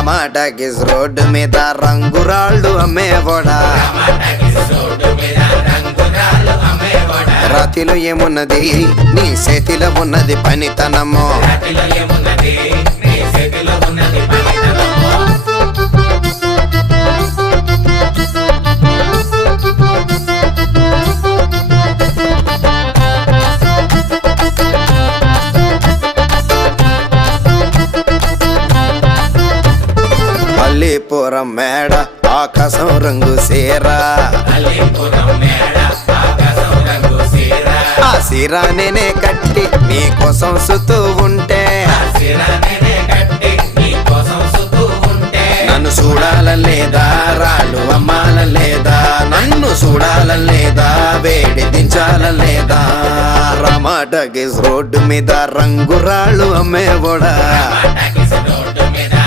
టమాటాకిస్ road మీద రంగురాళ్ళు అమ్మేవాడా రాతిలో ఏమున్నది నీ చేతిలో ఉన్నది పనితనము మల్లీపురం మేడ ఆకాశం రంగు సీరా ఆ సీరా నేనే కట్టి నీ కోసం సుతూ ఉంటే నన్ను చూడాలలేదా రాళ్ళు అమ్మాలలేదా నన్ను చూడాలలేదా వేడి దించాలలేదా టమాటాకిస్ రోడ్డు మీద రంగురాళ్ళు అమ్మేవాడా